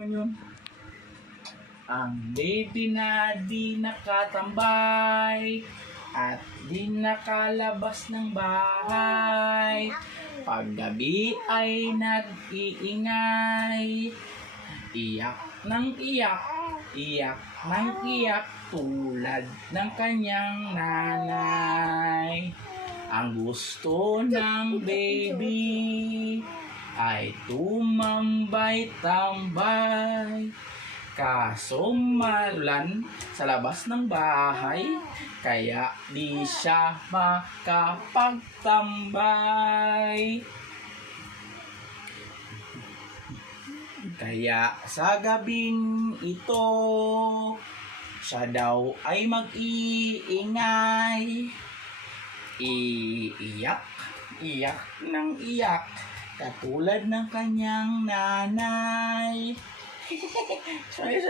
Ngayon, ang baby na di nakatambay at di nakalabas ng bahay. Paggabi ay nag-iingay, iyak ng iyak, iyak ng iyak tulad ng kanyang nanay. Ang gusto ng baby ay tumambay-tambay, kaso marulan sa labas ng bahay, kaya di siya makapagtambay. Kaya sa gabing ito, siya daw ay mag-iingay, iiyak, iyak ng iyak, katulad ng kanyang nanay. Sorry.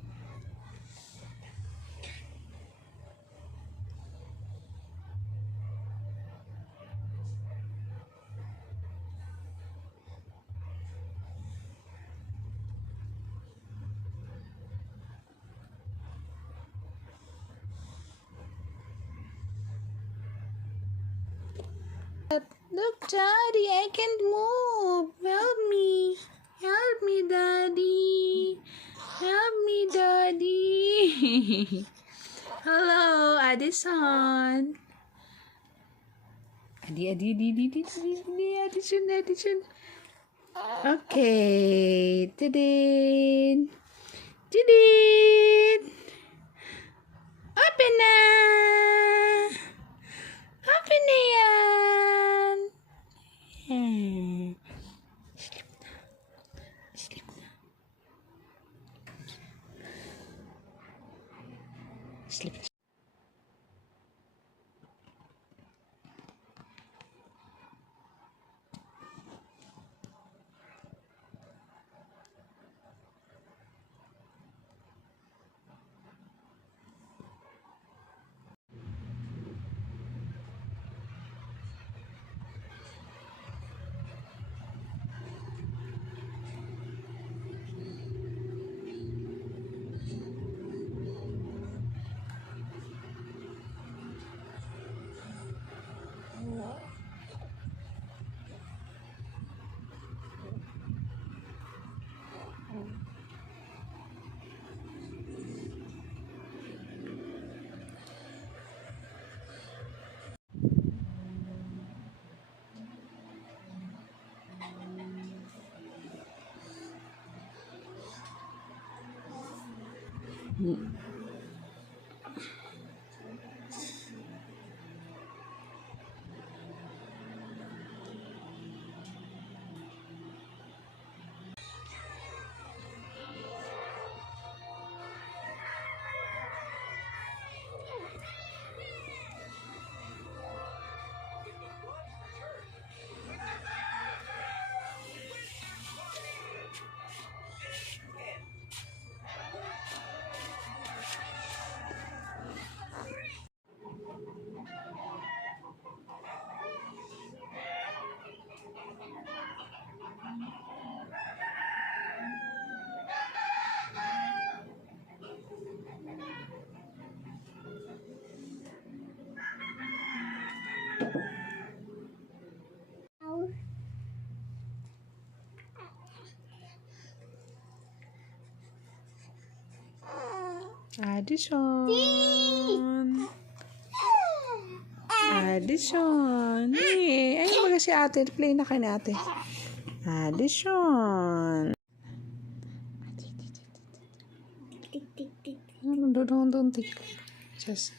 Look, Daddy, I can't move. Help me. Help me, Daddy. Help me, Daddy. Hello, Addison. Addison. Okay. Tidin. Open na. Open na yan. Sleep na. Sleep na. Addison. Hey, ayun baga si ate. Play na kayo ni ate. Addison. Don't tick. Just.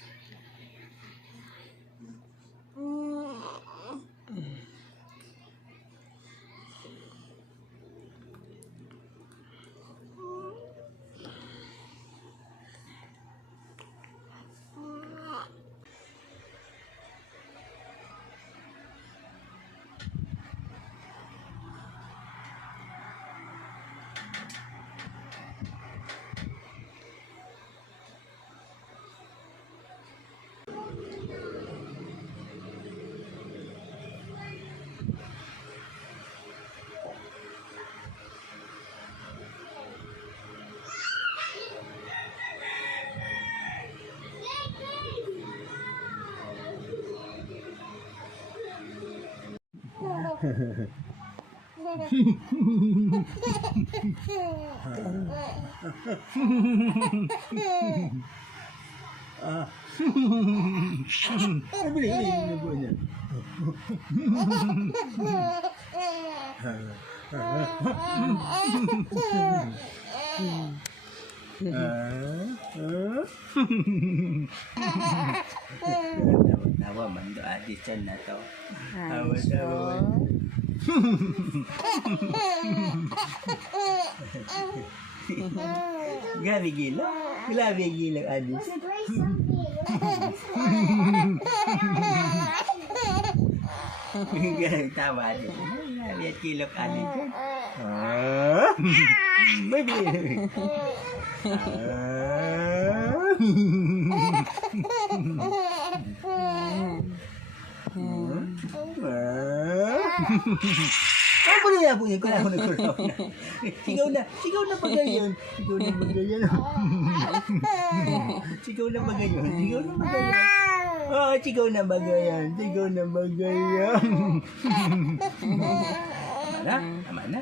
Bili po niya. Tawa man do addition na to. Tawa. Grabe gilo. Grabe gilo addition. Grabe tawa addition. Grabe gilo addition. Baby. Apa dia punya kau nak Sigaw na pagayon. Sigaw na pagayon. Oh, sigaw na bagayan. Mana?